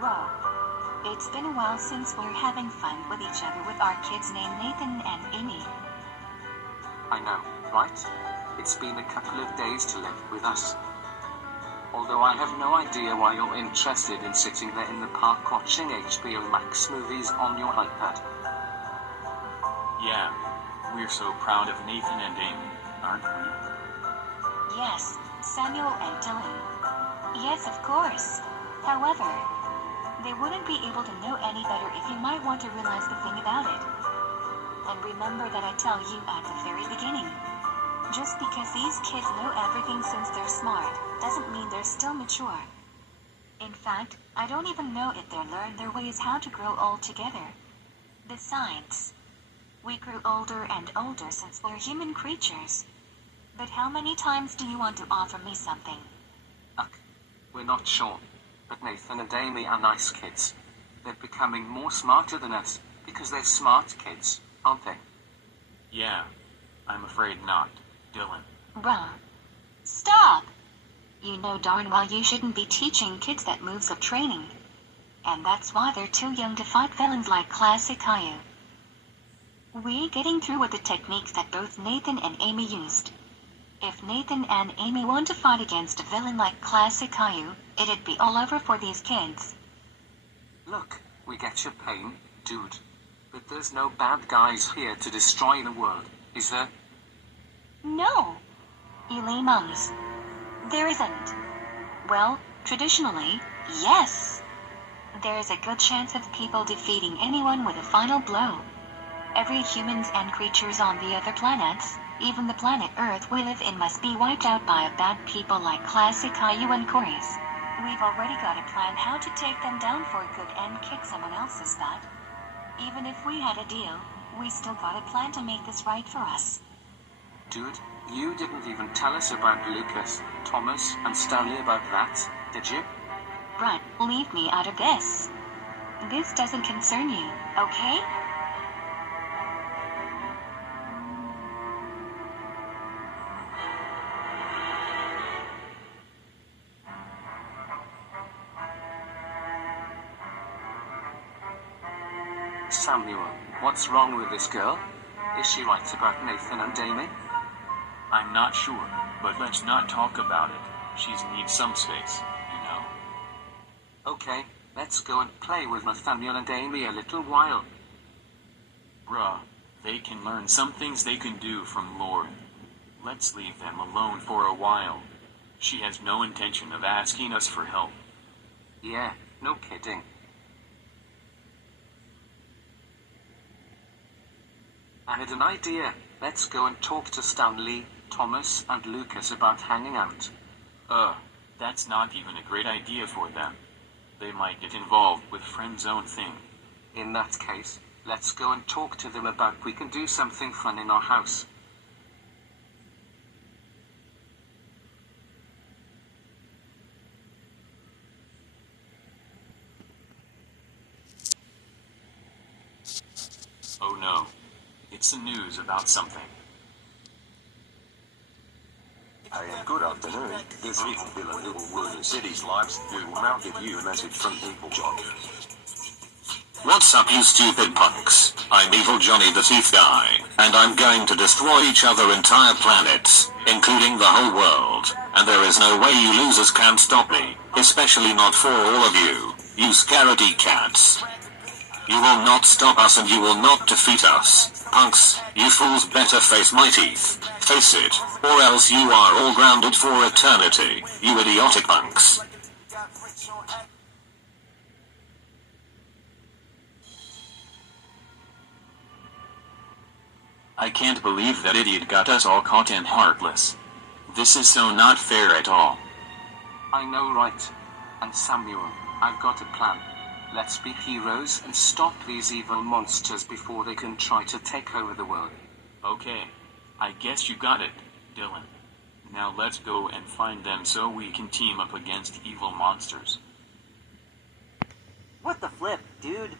Whoa. It's been a while since we're having fun with each other with our kids named Nathan and Amy. I know, right? It's been a couple of days to live with us. Although I have no idea why you're interested in sitting there in the park watching HBO Max movies on your iPad. Yeah, we're so proud of Nathan and Amy, aren't we? Yes, Samuel and Dylan. Yes, of course. However, they wouldn't be able to know any better if you might want to realize the thing about it. And remember that I tell you at the very beginning. Just because these kids know everything since they're smart, doesn't mean they're still mature. In fact, I don't even know if they'll learn their ways how to grow old together. Besides, we grew older and older since we're human creatures. But how many times do you want to offer me something? Ugh, we're not sure. But Nathan and Amy are nice kids. They're becoming more smarter than us, because they're smart kids, aren't they? Yeah, I'm afraid not, Dylan. Bruh. Stop! You know darn well you shouldn't be teaching kids that moves of training. And that's why they're too young to fight villains like classic CAILLOU. We're getting through with the techniques that both Nathan and Amy used. If Nathan and Amy want to fight against a villain like classic CAILLOU, it'd be all over for these kids. Look, we get your pain, dude. But there's no bad guys here to destroy the world, is there? No. Ely mums. There isn't. Well, traditionally, yes. There's a good chance of people defeating anyone with a final blow. Every humans and creatures on the other planets, even the planet Earth we live in, must be wiped out by bad people like classic CAILLOU and Corys. We've already got a plan how to take them down for good and kick someone else's butt. Even if we had a deal, we still got a plan to make this right for us. Dude, you didn't even tell us about Lucas, Thomas, and Stanley about that, did you? Bruh, leave me out of this. This doesn't concern you, okay? Samuel, what's wrong with this girl? Is she right about Nathan and Amy? I'm not sure, but let's not talk about it. She needs some space, you know? Okay, let's go and play with Nathaniel and Amy a little while. Bruh, they can learn some things they can do from Lord. Let's leave them alone for a while. She has no intention of asking us for help. Yeah, no kidding. I had an idea. Let's go and talk to Stanley, Thomas, and Lucas about hanging out. That's not even a great idea for them. They might get involved with friend zone thing. In that case, let's go and talk to them about we can do something fun in our house. Oh no. It's the news about something. Hey, good afternoon. This is Dylan Little William City's Lives. We will now give you a message from Evil Johnny. What's up, you stupid punks? I'm Evil Johnny the Teeth Guy, and I'm going to destroy each other entire planets, including the whole world, and there is no way you losers can stop me, especially not for all of you, you scaredy cats. You will not stop us and you will not defeat us. Punks, you fools better face my teeth. Face it, or else you are all grounded for eternity, you idiotic punks. I can't believe that idiot got us all caught and heartless. This is so not fair at all. I know, right? And Samuel, I've got a plan. Let's be heroes and stop these evil monsters before they can try to take over the world. Okay. I guess you got it, Dylan. Now let's go and find them so we can team up against evil monsters. What the flip, dude?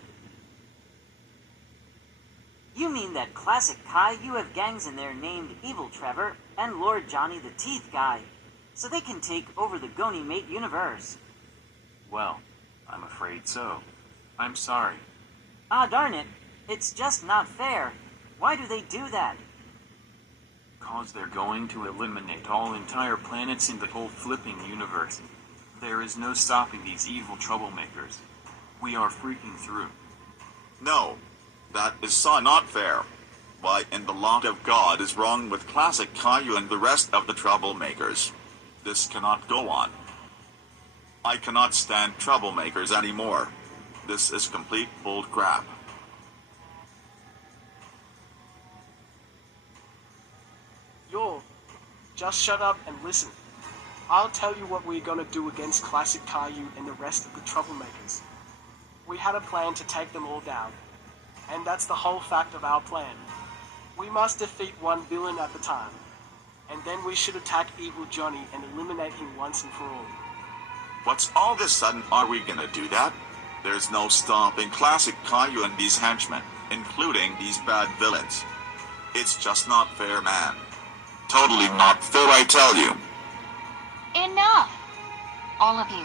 You mean that classic CAILLOU have gangs in there named Evil Trevor and Lord Johnny the Teeth Guy, so they can take over the GoAnimate universe. Well, I'm afraid so. I'm sorry. Ah, darn it. It's just not fair. Why do they do that? 'Cause they're going to eliminate all entire planets in the whole flipping universe. There is no stopping these evil troublemakers. We are freaking through. No, that is so not fair. Why in the lot of God is wrong with classic CAILLOU and the rest of the troublemakers? This cannot go on. I cannot stand troublemakers anymore. This is complete bull crap. Yo, just shut up and listen. I'll tell you what we're gonna do against classic CAILLOU and the rest of the troublemakers. We had a plan to take them all down, and that's the whole fact of our plan. We must defeat one villain at the time, and then we should attack Evil Johnny and eliminate him once and for all. What's all of a sudden are we gonna do that? There's no stopping classic CAILLOU and these henchmen, including these bad villains. It's just not fair, man. Totally not fair, I tell you. Enough! All of you.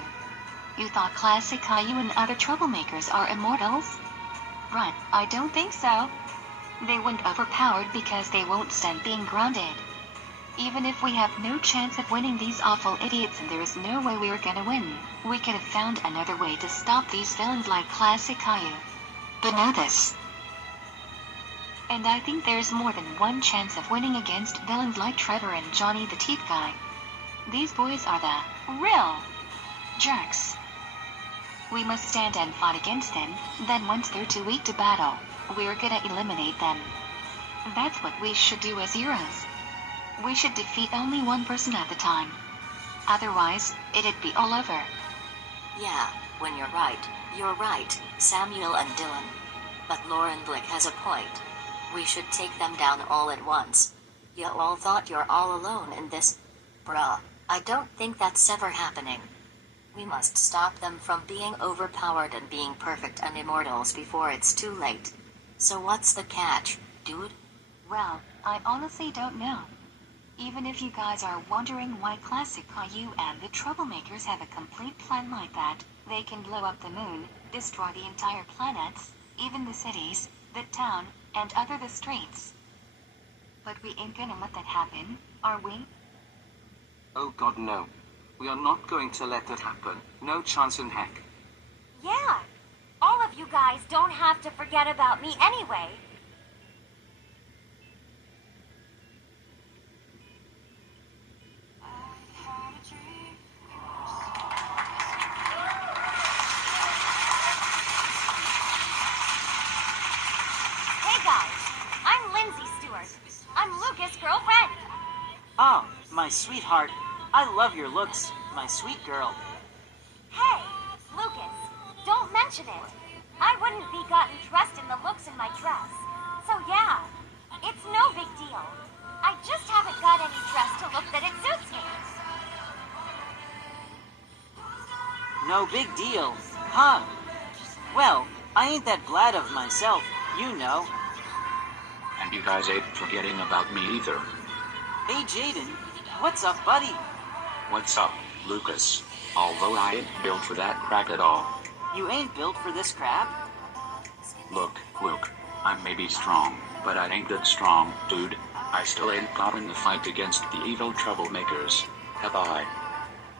You thought classic CAILLOU and other troublemakers are immortals? Right, I don't think so. They weren't overpowered because they won't stand being grounded. Even if we have no chance of winning these awful idiots and there is no way we are gonna win, we could have found another way to stop these villains like classic CAILLOU. But know this. And I think there's more than one chance of winning against villains like Trevor and Johnny the Teeth Guy. These boys are the real jerks. We must stand and fight against them, then once they're too weak to battle, we're gonna eliminate them. That's what we should do as heroes. We should defeat only one person at a time. Otherwise, it'd be all over. Yeah, when you're right, Samuel and Dylan. But Lauren Blick has a point. We should take them down all at once. You all thought you're all alone in this. Bruh, I don't think that's ever happening. We must stop them from being overpowered and being perfect and immortals before it's too late. So what's the catch, dude? Well, I honestly don't know. Even if you guys are wondering why classic CAILLOU and the troublemakers have a complete plan like that, they can blow up the moon, destroy the entire planets, even the cities, the town, and other the streets. But we ain't gonna let that happen, are we? Oh God, no. We are not going to let that happen. No chance in heck. Yeah, all of you guys don't have to forget about me anyway. Hey guys, I'm Lindsay Stewart. I'm Lucas' girlfriend. Oh, my sweetheart. I love your looks, my sweet girl. Hey, Lucas, don't mention it. I wouldn't be gotten dressed in the looks in my dress. So yeah, it's no big deal. I just haven't got any dress to look that it suits me. No big deal, huh? Well, I ain't that glad of myself, you know. And you guys ain't forgetting about me either. Hey Jaden, what's up, buddy? What's up, Lucas? Although I ain't built for that crap at all. You ain't built for this crap? Look, I may be strong, but I ain't that strong, dude. I still ain't got in the fight against the evil troublemakers. Have I?